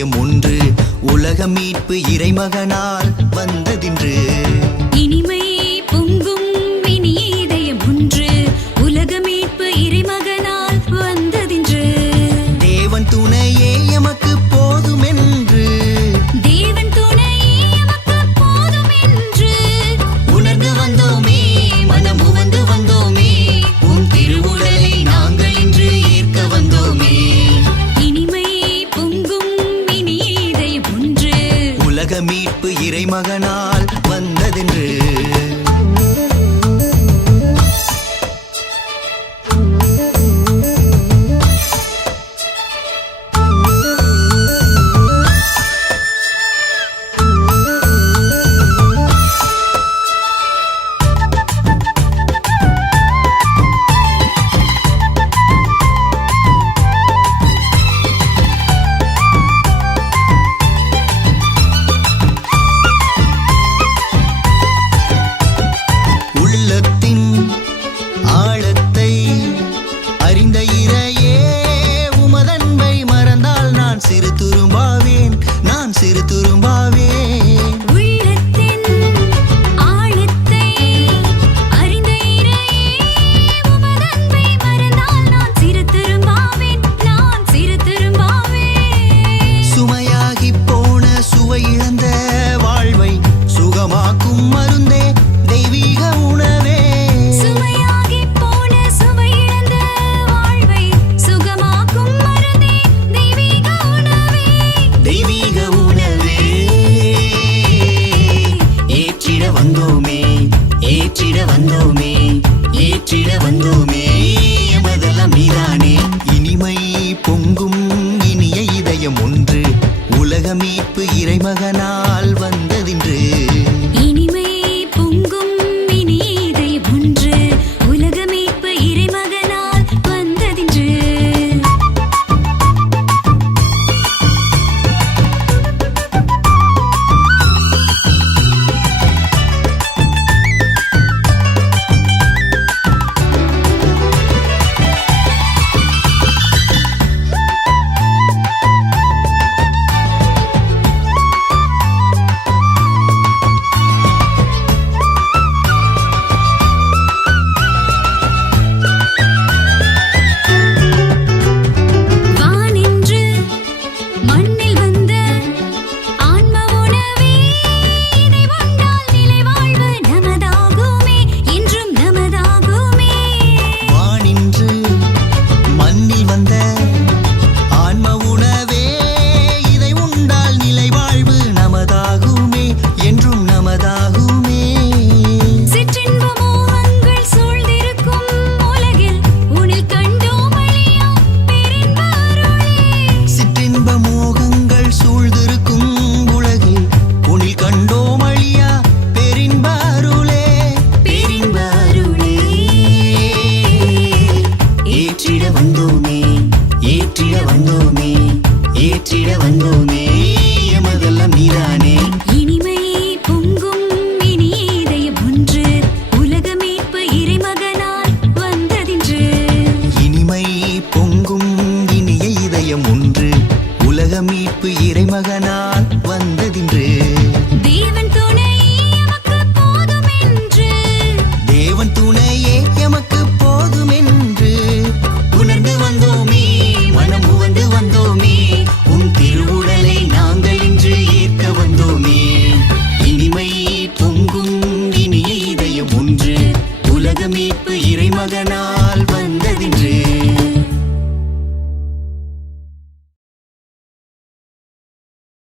இதயம் ஒன்று உலக மீட்பு இறைமகனால் வந்ததின்று. இனிமை பொங்கும் இனிய இதயம் ஒன்று உலக மீட்பு இறைமகனால் வந்ததின்று. தேவன் துணையே எமக்கு போதுமென்று, தேவன் துணையே எமக்கு போதுமென்று உணர்ந்து வந்தோமே, மனம் உவந்து வந்தோமே, உன் திருவுடலை நாங்கள் இன்று ஏற்க வந்தோமே. இனிமை பொங்கும் இனிய இதயம் ஒன்று உலக மீட்பு இறைமகனால் வந்ததென்று. உள்ளத்தின் ஆழத்தை அறிந்த இறையே, உமதன்பை மறந்தால் நான் சிறு துரும்பாவேன், நான் சிறு துரும்பாவேன். உள்ளத்தின் ஆழத்தை அறிந்த இறையே, உமதன்பை மறந்தால் நான் சிறு திரும்பாவேன், நான் சிறு திரும்பாவேன். சுமையாகி போன சுவை இழந்த வாழ்வை சுகமாக்கும் மருந்தே தெய்வீக உணவே. சுமையாகி போன சுவை இழந்த வாழ்வை சுகமாக்கும் மருந்தே தெய்வீக உணவே. தெய்வீக உணவே ஏற்றிட வந்தோமே, ஏற்றிட வந்தோமே, ஏற்றிட வந்தோமே, எமதெல்லாம் நீதானே. இனிமை பொங்கும் இனிய இதயம் ஒன்று உலக மீட்பு இறைமகனால் வந்ததின்று. இனிமை பொங்கும் இனிய இதயம் ஒன்று உலக மீட்பு இறைமகனால் வந்ததின்று. வானின்று மண்ணில் வந்த ஆன்ம உணவே, இதை உண்டால் நிலைவாழ்வு நமதாகுமே, என்றும் நமதாகுமே. வானின்று மண்ணில் வந்த ஆன்ம உணவே, இதை உண்டால் நிலை வாழ்வு நமதாகுமே, என்றும் நமதாகுமே. சிற்றின்ப மோகங்கள் சூழ்ந்திருக்கும் உலகில் உன்னில் கண்டோம் அழியா பேரின்ப அருளே. சிற்றின்ப மோகங்கள் சூழ்ந்திருக்கும் உலகில் உன்னில் கண்டோம் அழியா பேரின்ப அருளே, பேரின்ப அருளே. ஏற்றிட வந்தோமே, ஏற்றிட வந்தோமே, ஏற்றிட வந்தோமே, எமதெல்லாம் நீதானே.